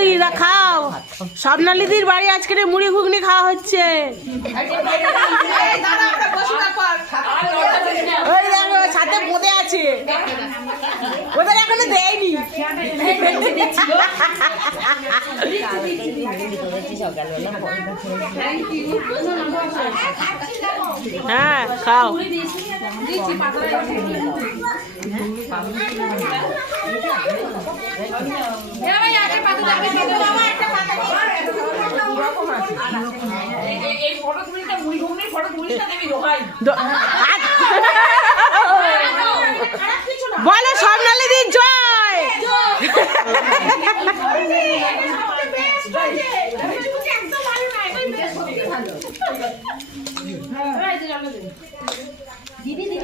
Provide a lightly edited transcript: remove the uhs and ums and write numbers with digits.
দিদা খাও, স্বপ্নালীদির বাড়ি আজকে মুড়ি ঘুগনি খাওয়া হচ্ছে। ওই দেখো সাথে বোঁদে আছে, ওদের এখনো দেয়নি। হ্যাঁ খাও। বলো স্বর্ণালীদির জয়। দিদি দিদি